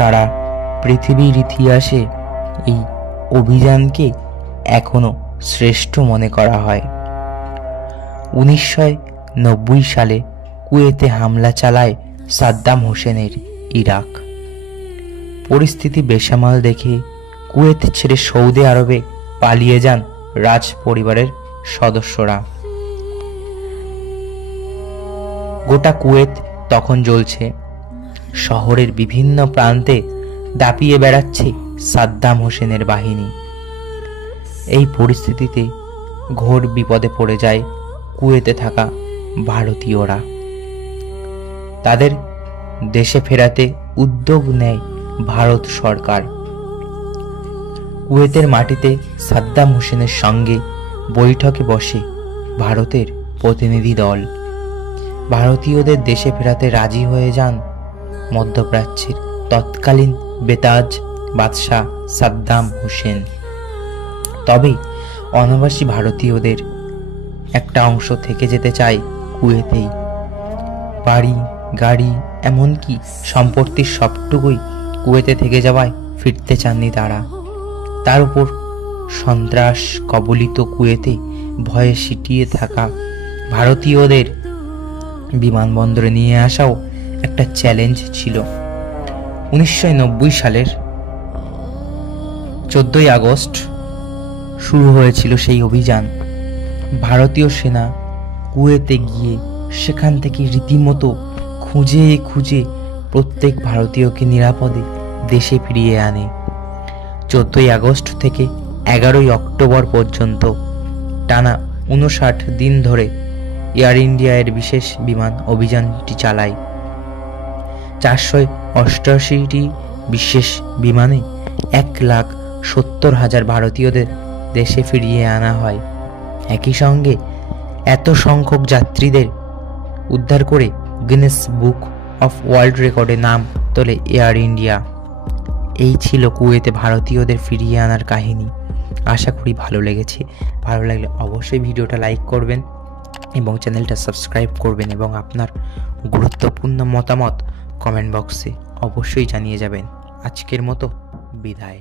সারা পৃথিবীর ইতিহাসে এই অভিযানকে এখনো শ্রেষ্ঠ মনে করা হয়। 1990 সালে কুয়েতে হামলা চালায় সাদ্দাম হোসেনের ইরাক। পরিস্থিতি বেসামাল দেখে কুয়েত ছেড়ে সৌদি আরবে পালিয়ে যান রাজ পরিবারের সদস্যরা। গোটা কুয়েত তখন জ্বলছে। শহরের বিভিন্ন প্রান্তে দাপিয়ে বেড়াচ্ছে সাদ্দাম হোসেনের বাহিনী। এই পরিস্থিতিতে ঘোর বিপদে পড়ে যায় কুয়েতে থাকা ভারতীয়রা। তাদের দেশে ফেরাতে উদ্যোগ নেয় ভারত সরকার। কুয়েতের মাটিতে সাদ্দাম হোসেনের সঙ্গে বৈঠকে বসে ভারতের প্রতিনিধি দল। ভারতীয়দের দেশে ফেরাতে রাজি হয়ে যান মধ্যপ্রাচ্যের তৎকালীন বেতাজ বাদশাহ সাদ্দাম হোসেন। তবে অনাবাসী ভারতীয়দের একটা অংশ থেকে যেতে চায় কুয়েতেই। বাড়ি গাড়ি এমনকি সম্পত্তির সবটুকুই কুয়েতে থেকে যাওয়ায় ফিরতে চাননি তারা। তার উপর সন্ত্রাস কবলিত কুয়েতে ভয়ে সিটিয়ে থাকা ভারতীয়দের বিমানবন্দরে নিয়ে আসাও একটা চ্যালেঞ্জ ছিল। 1990 সালের 14 আগস্ট শুরু হয়েছিল সেই অভিযান। ভারতীয় সেনা কুয়েতে গিয়ে সেখান থেকে রীতিমতো খুঁজে খুঁজে প্রত্যেক ভারতীয়কে নিরাপদে দেশে ফিরিয়ে আনে। 14 আগস্ট থেকে 11 অক্টোবর পর্যন্ত টানা 59 দিন ধরে এয়ার ইন্ডিয়া এর বিশেষ বিমান অভিযানটি চালায়। 488টি বিশেষ বিমানে 1,70,000 ভারতীয়দের দেশে ফিরিয়ে আনা হয়। একই সঙ্গে এত সংখ্যক যাত্রীদের উদ্ধার করে গিনেস বুক অফ ওয়ার্ল্ড রেকর্ডে নাম তোলে এয়ার ইন্ডিয়া। এই ছিল কুয়েতে ভারতীয়দের ফিরিয়ে আনার কাহিনী। আশা করি ভালো লেগেছে। ভালো লাগলে অবশ্যই ভিডিওটা লাইক করবেন এবং চ্যানেলটা সাবস্ক্রাইব করবেন এবং আপনার গুরুত্বপূর্ণ মতামত কমেন্ট বক্সে অবশ্যই জানিয়ে যাবেন। আজকের মতো বিদায়।